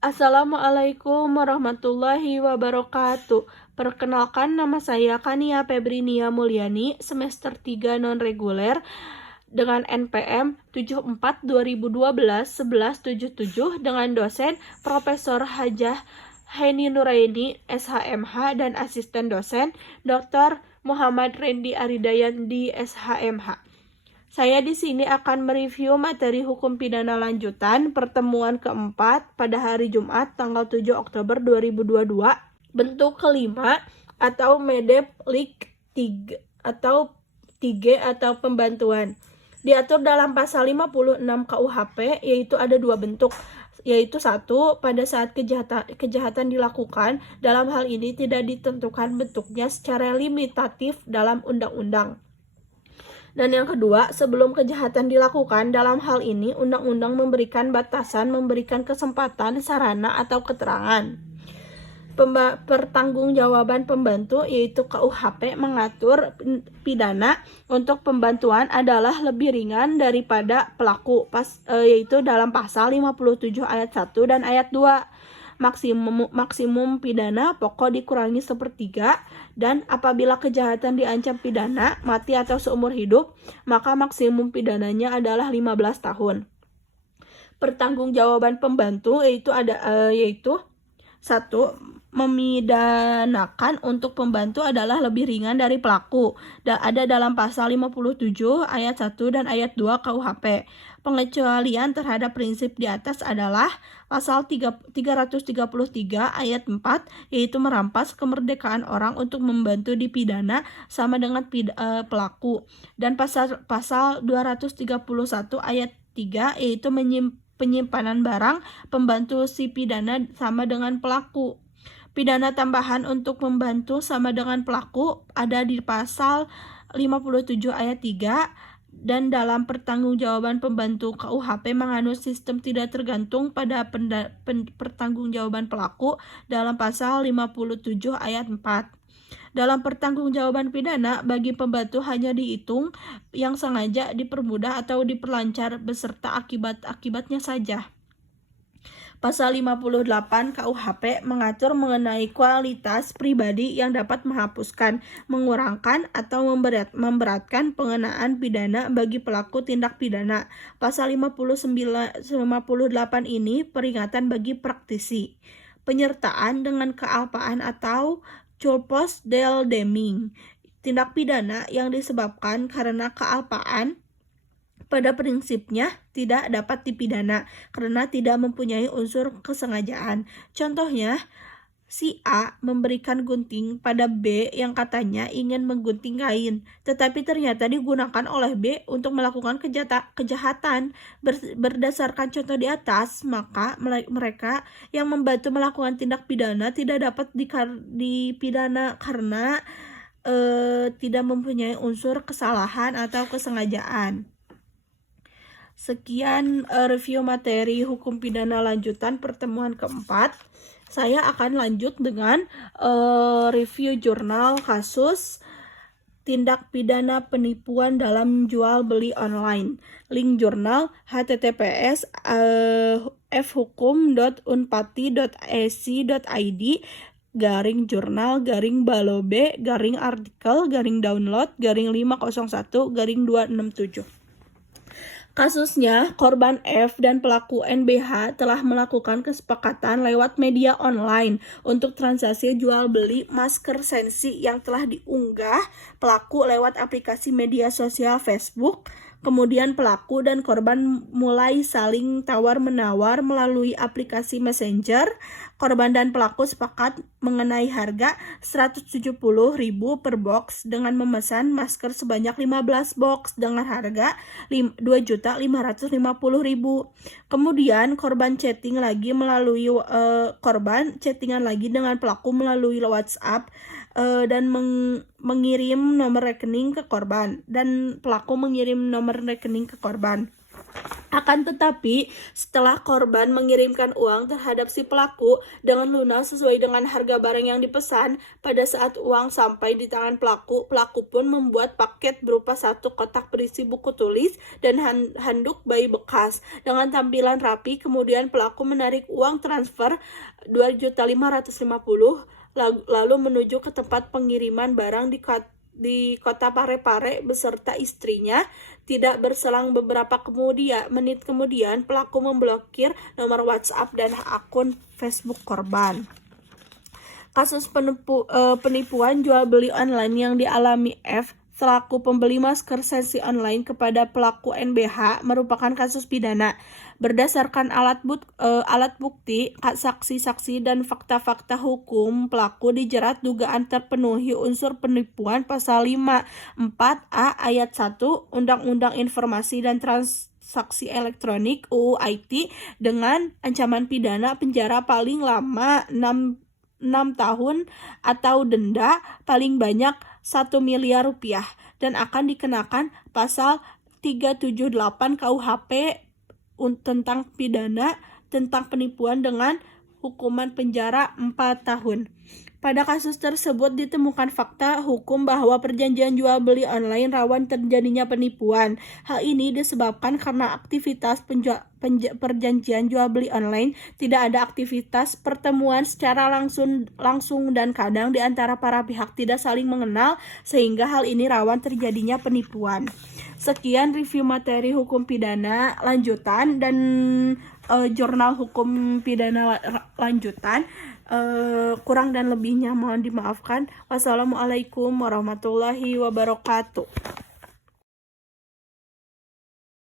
Assalamualaikum warahmatullahi wabarakatuh. Perkenalkan, nama saya Kania Febrinia Mulyani, semester 3 non-reguler dengan NPM 74/2012-1177 dengan dosen Profesor Hajah Heni Nuraini, SHMH, dan asisten dosen Dr. Muhammad Rendi Aridayandi, SHMH. Saya di sini akan mereview materi hukum pidana lanjutan pertemuan keempat pada hari Jumat tanggal 7 Oktober 2022, bentuk kelima atau MEDEP Lik 3 atau 3 atau pembantuan. Diatur dalam pasal 56 KUHP, yaitu ada dua bentuk, yaitu satu, pada saat kejahatan dilakukan. Dalam hal ini tidak ditentukan bentuknya secara limitatif dalam undang-undang. Dan yang kedua, sebelum kejahatan dilakukan. Dalam hal ini, undang-undang memberikan batasan, memberikan kesempatan, sarana, atau keterangan. Pertanggungjawaban pembantu, yaitu KUHP, mengatur pidana untuk pembantuan adalah lebih ringan daripada pelaku, yaitu dalam pasal 57 ayat 1 dan ayat 2. Maksimum pidana pokok dikurangi 1/3, dan apabila kejahatan diancam pidana mati atau seumur hidup, maka maksimum pidananya adalah 15 tahun. Pertanggungjawaban pembantu yaitu satu, memidanakan untuk pembantu adalah lebih ringan dari pelaku. Ada dalam pasal 57 ayat 1 dan ayat 2 KUHP. Pengecualian terhadap prinsip di atas adalah pasal 333 ayat 4, yaitu merampas kemerdekaan orang untuk membantu dipidana sama dengan pelaku. Dan pasal 231 ayat 3, yaitu penyimpanan barang pembantu si pidana sama dengan pelaku. Pidana tambahan untuk membantu sama dengan pelaku ada di pasal 57 ayat 3, dan dalam pertanggungjawaban pembantu KUHP menganut sistem tidak tergantung pada pertanggungjawaban pelaku dalam pasal 57 ayat 4. Dalam pertanggungjawaban pidana, bagi pembantu hanya dihitung yang sengaja dipermudah atau diperlancar beserta akibat-akibatnya saja. Pasal 58 KUHP mengatur mengenai kualitas pribadi yang dapat menghapuskan, mengurangkan, atau memberatkan pengenaan pidana bagi pelaku tindak pidana. Pasal 58 ini peringatan bagi praktisi. Penyertaan dengan kealpaan atau culpos del deming. Tindak pidana yang disebabkan karena kealpaan pada prinsipnya tidak dapat dipidana karena tidak mempunyai unsur kesengajaan. Contohnya, si A memberikan gunting pada B yang katanya ingin menggunting kain, tetapi ternyata digunakan oleh B untuk melakukan kejahatan. Berdasarkan contoh di atas, maka mereka yang membantu melakukan tindak pidana tidak dapat dipidana karena tidak mempunyai unsur kesalahan atau kesengajaan. Sekian review materi hukum pidana lanjutan pertemuan keempat. Saya akan lanjut dengan review jurnal kasus tindak pidana penipuan dalam jual beli online. Link jurnal https fhukum.unpati.ac.id /jurnal/artikel/download/501/267. Kasusnya, korban F dan pelaku NBH telah melakukan kesepakatan lewat media online untuk transaksi jual beli masker sensi yang telah diunggah pelaku lewat aplikasi media sosial Facebook. Kemudian pelaku dan korban mulai saling tawar-menawar melalui aplikasi Messenger. Korban dan pelaku sepakat mengenai harga 170.000 per box dengan memesan masker sebanyak 15 box dengan harga 2.550.000. Kemudian korban chattingan lagi dengan pelaku melalui WhatsApp dan mengirim nomor rekening ke korban, dan pelaku mengirim nomor rekening ke korban. Akan tetapi, setelah korban mengirimkan uang terhadap si pelaku dengan lunas sesuai dengan harga barang yang dipesan, pada saat uang sampai di tangan pelaku, pelaku pun membuat paket berupa satu kotak berisi buku tulis dan handuk bayi bekas. Dengan tampilan rapi, kemudian pelaku menarik uang transfer 2.550.000 lalu menuju ke tempat pengiriman barang di kota Parepare beserta istrinya. Tidak berselang beberapa menit kemudian, pelaku memblokir nomor WhatsApp dan akun Facebook korban. Kasus penipuan jual beli online yang dialami F selaku pembeli masker sensi online kepada pelaku NBH merupakan kasus pidana. Berdasarkan alat bukti, saksi-saksi dan fakta-fakta hukum, pelaku dijerat dugaan terpenuhi unsur penipuan pasal 54A ayat 1 Undang-Undang Informasi dan Transaksi Elektronik UU IT dengan ancaman pidana penjara paling lama 6 tahun atau denda paling banyak 1 miliar rupiah dan akan dikenakan pasal 378 KUHP tentang pidana tentang penipuan dengan hukuman penjara 4 tahun. Pada kasus tersebut ditemukan fakta hukum bahwa perjanjian jual beli online rawan terjadinya penipuan. Hal ini disebabkan karena aktivitas perjanjian jual beli online tidak ada aktivitas pertemuan secara langsung dan kadang di antara para pihak tidak saling mengenal sehingga hal ini rawan terjadinya penipuan. Sekian review materi hukum pidana lanjutan dan jurnal hukum pidana lanjutan. Kurang dan lebihnya mohon dimaafkan. Wassalamualaikum warahmatullahi wabarakatuh.